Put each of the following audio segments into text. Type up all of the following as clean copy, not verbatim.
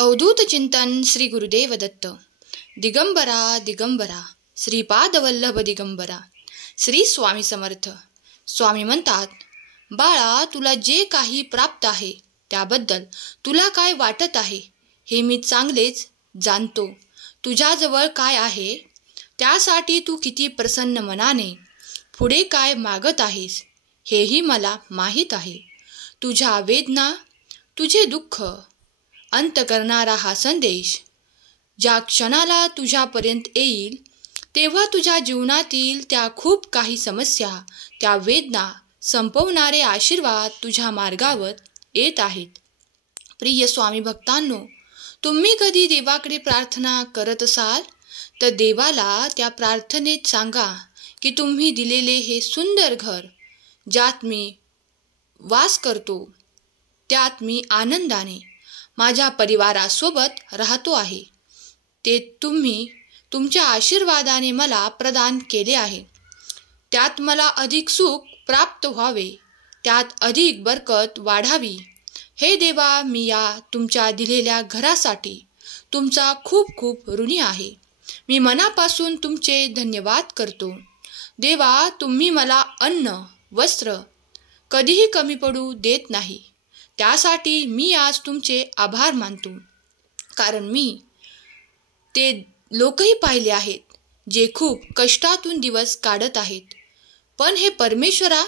अवधूत चिंतन श्री गुरुदेव दत्त. दिगंबरा दिगंबरा श्रीपादवल्लभ दिगंबरा. श्री स्वामी समर्थ. स्वामी म्हणतात, बाळा, तुला जे काही प्राप्त आहे त्याबद्दल तुला काय वाटत आहे हे मी चांगलेच जाणतो. तुझ्याजवळ काय आहे त्यासाठी तू किती प्रसन्न मनाने पुढे काय मागत आहेस हेही मला माहीत आहे. तुझ्या वेदना, तुझे दुःख अंत करणारा हा संदेश ज्या क्षणाला तुझ्यापर्यंत येईल तेव्हा तुझ्या जीवनातील त्या खूप काही समस्या, त्या वेदना संपवणारे आशीर्वाद तुझ्या मार्गावर येत आहेत. प्रिय स्वामी भक्तांनो, तुम्ही कधी देवाकडे प्रार्थना करत असाल तर देवाला त्या प्रार्थनेत सांगा की तुम्ही दिलेले हे सुंदर घर ज्यात मी वास करतो, त्यात मी आनंदाने माझ्या परिवारासोबत राहतो आहे, ते तुम्ही तुमच्या आशीर्वादाने मला प्रदान केले आहे. त्यात मला अधिक सुख प्राप्त व्हावे, त्यात अधिक बरकत वाढावी. हे देवा, मी या तुमच्या दिलेल्या घरासाठी तुमचा खूप खूप ऋणी आहे. मी मनापासून तुमचे धन्यवाद करतो. देवा, तुम्ही मला अन्न वस्त्र कधीही कमी पडू देत नाही, त्यासाठी मी आज तुमचे आभार मानतो. कारण मी ते लोकही पाहिले आहेत जे खूप कष्टातून दिवस काढत आहेत. पण हे परमेश्वरा,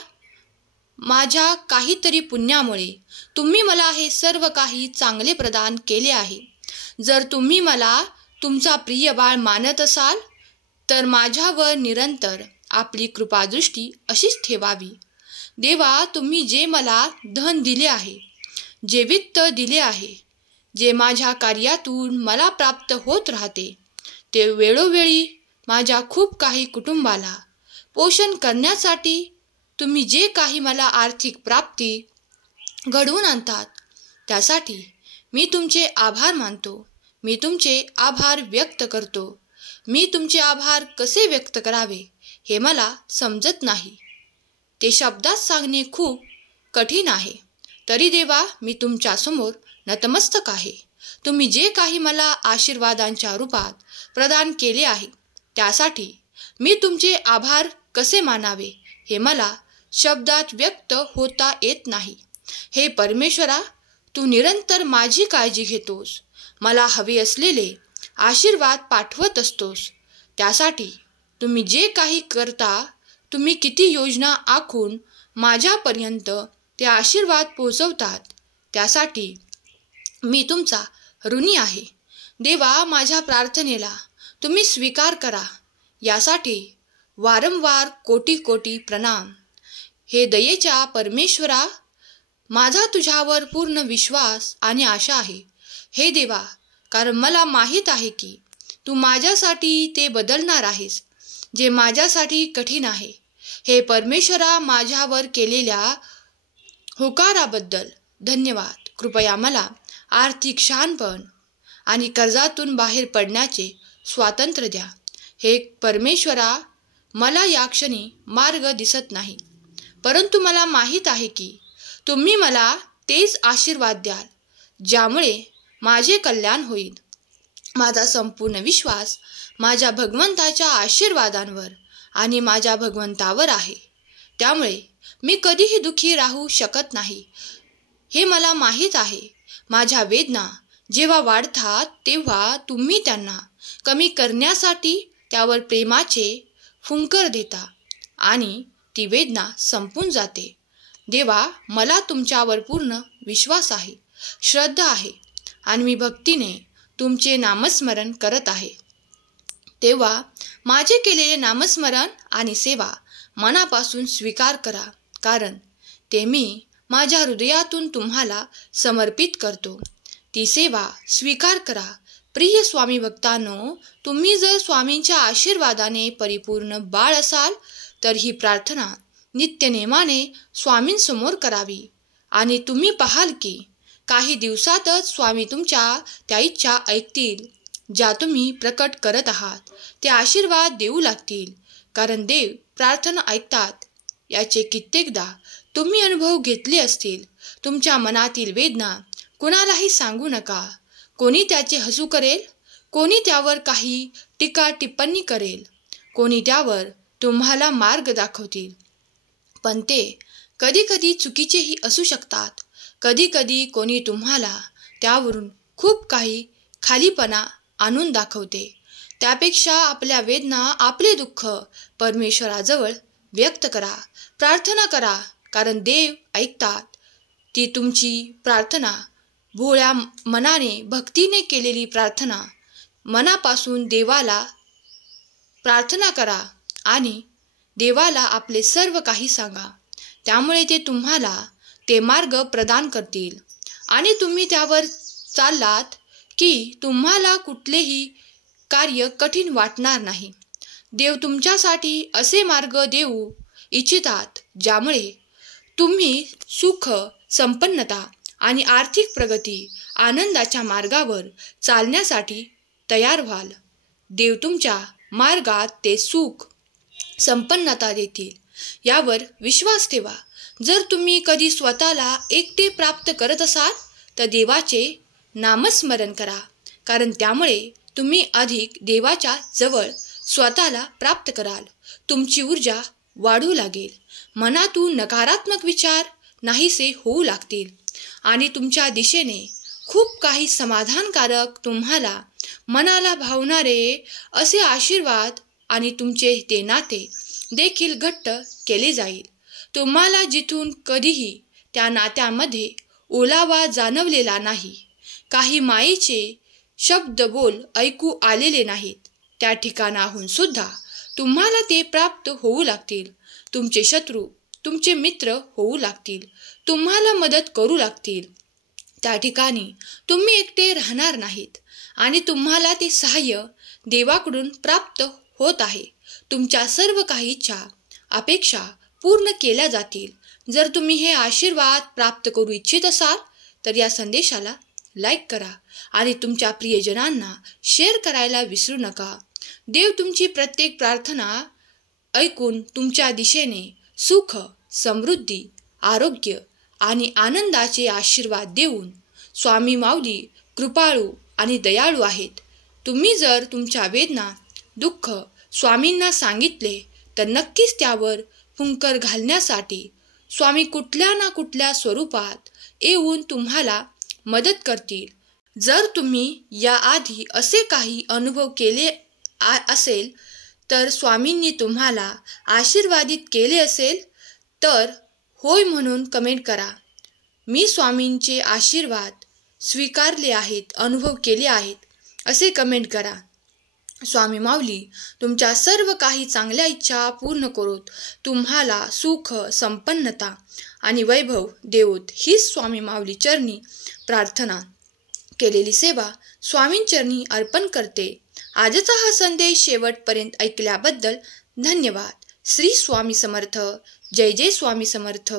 माझ्या काहीतरी पुण्यामुळे तुम्ही मला हे सर्व काही चांगले प्रदान केले आहे. जर तुम्ही मला तुमचा प्रिय बाळ मानत असाल तर माझ्यावर निरंतर आपली कृपादृष्टी अशीच ठेवावी. देवा, तुम्ही जे मला धन दिले आहे, जे वित्त दिले आहे, जे माझ्या कार्यातून मला प्राप्त होत राहते, ते वेळोवेळी माझ्या खूप काही कुटुंबाला पोषण करण्यासाठी तुम्ही जे काही मला आर्थिक प्राप्ती घडवून आणतात त्यासाठी मी तुमचे आभार मानतो. मी तुमचे आभार व्यक्त करतो. मी तुमचे आभार कसे व्यक्त करावे हे मला समजत नाही. ते शब्दात सांगणे खूप कठीण आहे. तरी देवा, मी तुमच्यासमोर नतमस्तक आहे. तुम्ही जे काही मला आशीर्वादांच्या रूपात प्रदान केले आहे त्यासाठी मी तुमचे आभार कसे मानावे हे मला शब्दात व्यक्त होता येत नाही. हे परमेश्वरा, तू निरंतर माझी काळजी घेतोस, मला हवे असलेले आशीर्वाद पाठवत असतोस. त्यासाठी तुम्ही जे काही करता, तुम्ही किती योजना आखून माझ्यापर्यंत ते आशीर्वाद पोहोचवतात त्यासाठी मी तुमचा ऋणी आहे. देवा, माझ्या प्रार्थनेला तुम्ही स्वीकार करा यासाठी वारंवार कोटी कोटी प्रणाम. हे दयेच्या परमेश्वरा, माझा तुझ्यावर पूर्ण विश्वास आणि आशा आहे. हे देवा, कारण मला माहीत आहे की तू माझ्यासाठी ते बदलणार आहेस जे माझ्यासाठी कठीण आहे. हे परमेश्वरा, माझ्यावर केलेल्या होकाराबद्दल धन्यवाद. कृपया मला आर्थिक शहाणपण आणि कर्जातून बाहेर पडण्याचे स्वातंत्र्य द्या. हे परमेश्वरा, मला या क्षणी मार्ग दिसत नाही, परंतु मला माहीत आहे की तुम्ही मला तेच आशीर्वाद द्याल ज्यामुळे माझे कल्याण होईल. माझा संपूर्ण विश्वास माझ्या भगवंताच्या आशीर्वादांवर आणि माझ्या भगवंतावर आहे. त्यामुळे मी कधीही दुःखी राहू शकत नाही. हे मला माहीत आहे. माझ्या वेदना जेव्हा वाढतात तेव्हा तुम्ही त्यांना कमी करण्यासाठी त्यावर प्रेमाचे फुंकर देता आणि ती वेदना संपून जाते. देवा, मला तुमच्यावर पूर्ण विश्वास आहे, श्रद्धा आहे आणि मी भक्तीने तुमचे नामस्मरण करत आहे. तेव्हा माझे केलेले नामस्मरण आणि सेवा मनापासून स्वीकार करा, कारण ते मी माझ्या हृदयातून तुम्हाला समर्पित करतो. ती सेवा स्वीकार करा. प्रिय स्वामी भक्तांनो, तुम्ही जर स्वामींच्या आशीर्वादाने परिपूर्ण बाळ असाल तर ही प्रार्थना नित्यनेमाने स्वामींसमोर करावी आणि तुम्ही पाहाल की काही दिवसातच स्वामी तुमच्या त्या इच्छा ऐकतील ज्या तुम्ही प्रकट करत आहात. ते आशीर्वाद देऊ लागतील, कारण देव प्रार्थना ऐकतात याचे कित्येकदा तुम्ही अनुभव घेतले असतील. तुमच्या मनातील वेदना कुणालाही सांगू नका. कोणी त्याचे हसू करेल, कोणी त्यावर काही टीका टिप्पणी करेल, कोणी त्यावर तुम्हाला मार्ग दाखवतील. पण ते कधी कधी चुकीचेही असू शकतात. कधी कधी कोणी तुम्हाला त्यावरून खूप काही खालीपणा आणून दाखवते. त्यापेक्षा आपल्या वेदना, आपले दुःख परमेश्वराजवळ व्यक्त करा, प्रार्थना करा, कारण देव ऐकतात. ती तुमची प्रार्थना, भोळ्या मनाने भक्तीने केलेली प्रार्थना, मनापासून देवाला प्रार्थना करा आणि देवाला आपले सर्व काही सांगा. त्यामुळे ते तुम्हाला ते मार्ग प्रदान करतील आणि तुम्ही त्यावर चाललात की तुम्हाला कुठलेही कार्य कठीण वाटणार नाही. देव तुमच्यासाठी असे मार्ग देऊ इच्छितात ज्यामुळे तुम्ही सुख, संपन्नता आणि आर्थिक प्रगती, आनंदाच्या मार्गावर चालण्यासाठी तयार व्हाल. देव तुमच्या मार्गात ते सुख, संपन्नता देतील यावर विश्वास ठेवा. जर तुम्ही कधी स्वतःला एकटे प्राप्त करत असाल तर देवाचे नामस्मरण करा, कारण त्यामुळे तुम्ही अधिक देवाच्या जवळ स्वतःला प्राप्त कराल. तुमची ऊर्जा वाढू लागेल, मनातून नकारात्मक विचार नाहीसे होऊ लागतील आणि तुमच्या दिशेने खूप काही समाधानकारक, तुम्हाला मनाला भावणारे असे आशीर्वाद आणि तुमचे ते नाते देखील घट्ट केले जाईल. तुम्हाला जिथून कधीही त्या नात्यामध्ये ओलावा जाणवलेला नाही, काही मायेचे शब्द बोल ऐकू आलेले नाहीत, त्या ठिकाणाहून सुद्धा तुम्हाला ते प्राप्त होऊ लागतील. तुमचे शत्रू तुमचे मित्र होऊ लागतील, तुम्हाला मदत करू लागतील. त्या ठिकाणी तुम्ही एकटे राहणार नाहीत आणि तुम्हाला ते सहाय्य देवाकडून प्राप्त होत आहे. तुमच्या सर्व काही इच्छा, अपेक्षा पूर्ण केल्या जातील. जर तुम्ही हे आशीर्वाद प्राप्त करू इच्छित असाल तर या संदेशाला लाईक करा आणि तुमच्या प्रियजनांना शेअर करायला विसरू नका. देव तुमची प्रत्येक प्रार्थना ऐकून तुमच्या दिशेने सुख, समृद्धी, आरोग्य आणि आनंदाचे आशीर्वाद देऊन स्वामी माऊली कृपाळू आणि दयाळू आहेत. तुम्ही जर तुमच्या वेदना, दुःख स्वामींना सांगितले तर नक्कीच त्यावर फुंकर घालण्यासाठी स्वामी कुठल्या ना कुठल्या स्वरूपात येऊन तुम्हाला मदत करतील. जर तुम्ही याआधी असे काही अनुभव केले असेल तर स्वामींनी तुम्हाला आशीर्वादित केले असेल तर होय म्हणून कमेंट करा. मी स्वामींचे आशीर्वाद स्वीकारले आहेत, अनुभव केले आहेत असे कमेंट करा. स्वामी माऊली तुमच्या सर्व काही चांगल्या इच्छा पूर्ण करोत, तुम्हाला सुख, संपन्नता आणि वैभव देवोत. हीच स्वामी माऊली चरणी प्रार्थना, केलेली सेवा स्वामींचरणी अर्पण करते. आजचा हा संदेश शेवटपर्यंत ऐकल्याबद्दल धन्यवाद. श्री स्वामी समर्थ. जय जय स्वामी समर्थ.